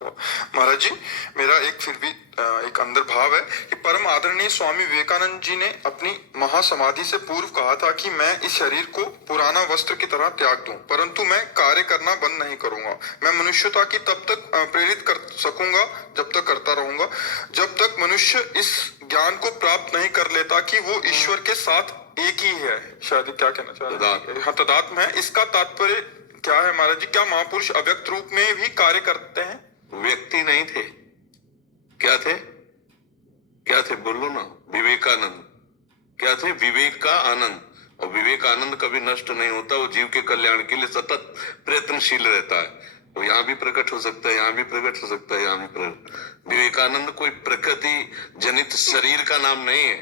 महाराज जी, मेरा एक फिर भी एक अंदर भाव है कि परम आदरणीय स्वामी विवेकानंद जी ने अपनी महासमाधि से पूर्व कहा था कि मैं इस शरीर को पुराना वस्त्र की तरह त्याग दूं, परंतु मैं कार्य करना बंद नहीं करूंगा। मैं मनुष्यता की तब तक प्रेरित कर सकूंगा जब तक करता रहूंगा, जब तक मनुष्य इस ज्ञान को प्राप्त नहीं कर लेता कि वो ईश्वर के साथ एक ही है। शायद क्या कहना चाह रहे हैं? हाँ, तदात्म है। इसका तात्पर्य क्या है महाराज जी? क्या महापुरुष अव्यक्त रूप में भी कार्य करते हैं? व्यक्ति नहीं थे, क्या थे? क्या थे? बोलो ना। विवेकानंद क्या थे? विवेक का आनंद। और विवेकानंद कभी नष्ट नहीं होता, वो जीव के कल्याण के लिए सतत प्रयत्नशील रहता है। वो यहाँ भी प्रकट हो सकता है, यहाँ भी प्रकट हो सकता है, यहाँ भी प्रकट। विवेकानंद कोई प्रकृति जनित शरीर का नाम नहीं है,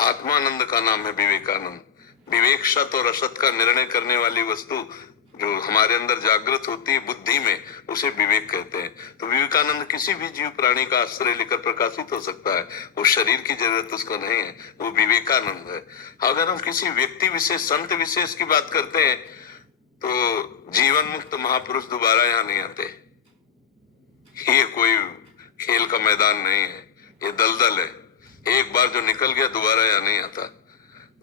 आत्मानंद का नाम है विवेकानंद। विवेक सत और असत का निर्णय करने वाली वस्तु जो हमारे अंदर जागृत होती है बुद्धि में, उसे विवेक कहते हैं। तो विवेकानंद किसी भी जीव प्राणी का आश्रय लेकर प्रकाशित हो सकता है, वो शरीर की जरूरत उसको नहीं है, वो विवेकानंद है। अगर हम किसी व्यक्ति विशेष, संत विशेष की बात करते हैं तो जीवन मुक्त महापुरुष दोबारा यहाँ नहीं आते। ये कोई खेल का मैदान नहीं है, ये दलदल है। एक बार जो निकल गया दोबारा यहाँ नहीं आता।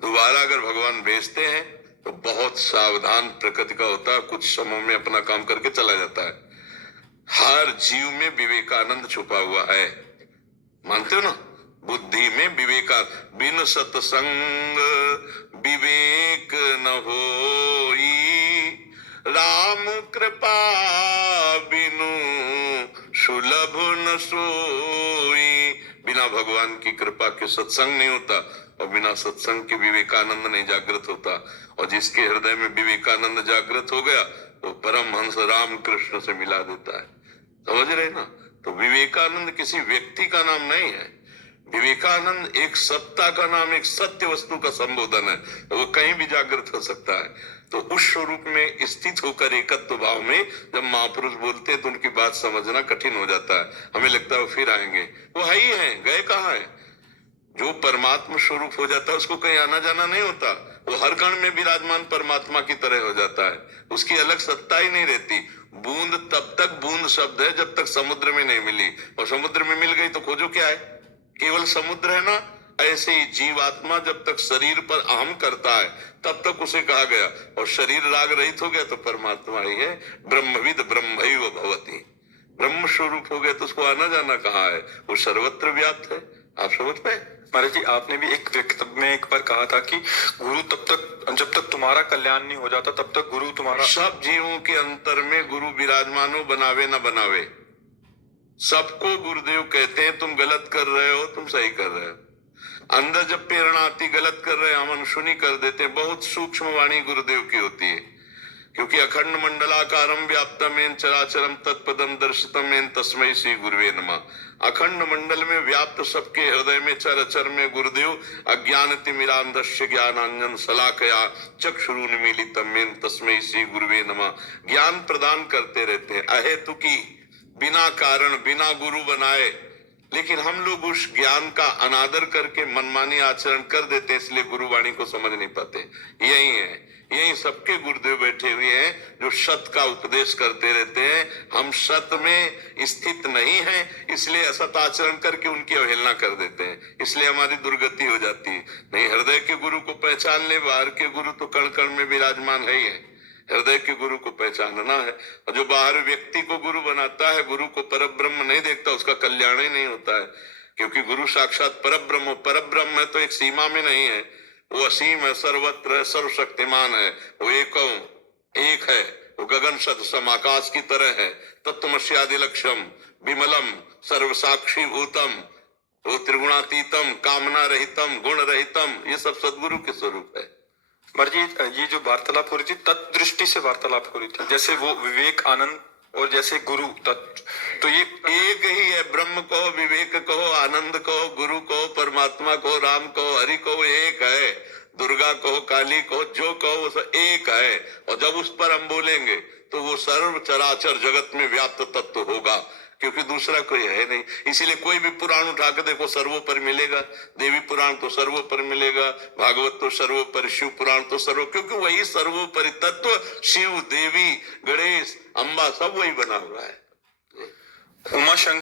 दोबारा अगर भगवान भेजते हैं तो बहुत सावधान प्रकृति का होता है, कुछ समय में अपना काम करके चला जाता है। हर जीव में विवेकानंद छुपा हुआ है, मानते हो ना? बुद्धि में विवेकानंद। बिन सत्संग विवेक न होई, राम कृपा बिनु सुलभ न सोई। बिना भगवान की कृपा के सत्संग नहीं होता, और बिना सत्संग के विवेकानंद नहीं जागृत होता। और जिसके हृदय में विवेकानंद जागृत हो गया तो परमहंस राम कृष्ण से मिला देता है। समझ रहे ना? तो विवेकानंद किसी व्यक्ति का नाम नहीं है। विवेकानंद एक सत्ता का नाम, एक सत्य वस्तु का संबोधन है। तो वो कहीं भी जागृत हो सकता है। तो उस स्वरूप में स्थित होकर एकत्व भाव में जब महापुरुष बोलते हैं तो उनकी बात समझना कठिन हो जाता है। हमें लगता है वो फिर आएंगे, वो है ही है, गए कहाँ है? जो परमात्मा स्वरूप हो जाता है उसको कहीं आना जाना नहीं होता, वो हर कण में विराजमान परमात्मा की तरह हो जाता है। उसकी अलग सत्ता ही नहीं रहती। बूंद तब तक बूंद शब्द है जब तक समुद्र में नहीं मिली, और समुद्र में मिल गई तो खोजो क्या है? केवल समुद्र है ना। ऐसे ही जीवात्मा जब तक शरीर पर अहम करता है तब तक उसे कहा गया, और शरीर राग रहित हो गया तो परमात्मा ही है। ब्रह्मविद ब्रह्मैव भवति। ब्रह्म स्वरूप हो गया तो उसको आना जाना कहाँ है? वो सर्वत्र व्याप्त है। आप समझ पाए? महाराज जी, आपने भी एक वक्तव्य में एक बार कहा था कि गुरु तब तक, जब तक तुम्हारा कल्याण नहीं हो जाता तब तक गुरु तुम्हारा। सब जीवों के अंतर में गुरु विराजमान हो, बनावे न बनावे, सबको गुरुदेव कहते हैं। तुम गलत कर रहे हो, तुम सही कर रहे हो। अंदर जब प्रेरणा आती गलत कर रहे हैं, हम अनसुनी कर देते हैं। बहुत सूक्ष्म वाणी गुरुदेव की होती है, क्योंकि अखंड मंडलाकारम व्याप्तमेन चराचरम तत्पदम दर्शितमेन तस्मै श्री गुरुवे नमः। अखंड मंडल में व्याप्त सबके हृदय में चर में गुरुदेव अज्ञान तिमिरांधस्य ज्ञानांजन शलाकया चक्षुरुन्मीलितमेन तस्मै श्री गुरुवे नमः ज्ञान प्रदान करते रहते हैं। अहेतुकी, बिना कारण, बिना गुरु बनाए। लेकिन हम लोग उस ज्ञान का अनादर करके मनमानी आचरण कर देते, इसलिए गुरुवाणी को समझ नहीं पाते। यही है, यही सबके गुरुदेव बैठे हुए हैं जो सत का उपदेश करते रहते हैं। हम सत में स्थित नहीं हैं, इसलिए असत आचरण करके उनकी अवहेलना कर देते हैं, इसलिए हमारी दुर्गति हो जाती है। नहीं, हृदय के गुरु को पहचान ले। बाहर के गुरु तो कण कण में विराजमान है ही है, हृदय के गुरु को पहचानना है। और जो बाहर व्यक्ति को गुरु बनाता है, गुरु को परब्रह्म नहीं देखता, उसका कल्याण ही नहीं होता है। क्योंकि गुरु साक्षात परब्रह्म, परब्रह्म है तो एक सीमा में नहीं है, वो असीम है, सर्वत्र है, सर्वशक्तिमान है। वो एक है, वो गगन सदसम आकाश की तरह है। तत्वमस्यादि लक्ष्यम विमलम सर्वसाक्षी भूतम, वो त्रिगुणातीतम, कामना रहितम, गुण रहितम। ये सब सदगुरु के स्वरूप है। मर्जी, ये जो वार्तालाप हो रही थी तत्दृष्टि से वार्तालाप हो रही थी, जैसे वो विवेक आनंद और जैसे गुरु तत्व, तो ये एक ही है। ब्रह्म कहो, विवेक कहो, आनंद कहो, गुरु कहो, परमात्मा कहो, राम कहो, हरि कहो, एक है। दुर्गा कहो, काली कहो, जो कहो वो सब एक है। और जब उस पर हम बोलेंगे तो वो सर्व चराचर जगत में व्याप्त तत्व होगा, क्योंकि दूसरा कोई है नहीं। इसीलिए कोई भी पुराण उठा के देखो, सर्वोपरि मिलेगा। देवी पुराण तो सर्वोपरि मिलेगा, भागवत तो सर्वोपरि, शिव पुराण तो सर्व, क्योंकि वही सर्वोपरि तत्व शिव, देवी, गणेश, अम्बा सब वही बना हुआ है। उमाशंकर